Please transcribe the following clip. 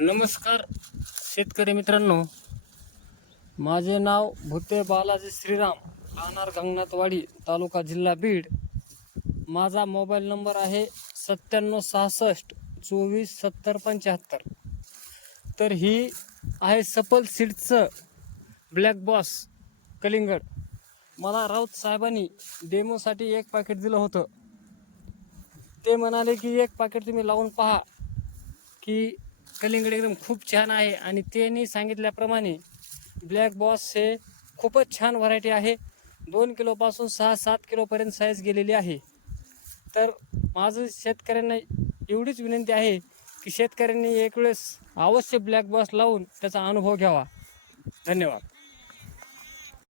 नमस्कार शेतकरी मित्रांनो, माझे नाव भुते बालाजी श्रीराम, राहणार गंगनाथवाडी, तालुका जिल्हा बीड. माझा मोबाईल नंबर आहे 9766 24 70 75. तर ही आहे सफल सीड्सचं ब्लॅक बॉस कलिंगड. मला राऊत साहेबांनी डेमोसाठी एक पाकिट दिलं होतं. ते म्हणाले की एक पाकिट तुम्ही लावून पहा की कलिंगड एकदम खूप छान आहे. आणि त्यांनी सांगितल्याप्रमाणे ब्लॅक बॉस हे खूपच छान व्हरायटी आहे. 2 किलोपासून 6-7 किलोपर्यंत साईज गेलेली आहे. तर माझं शेतकऱ्यांना एवढीच विनंती आहे की शेतकऱ्यांनी एक वेळेस अवश्य ब्लॅक बॉस लावून त्याचा अनुभव घ्यावा. धन्यवाद.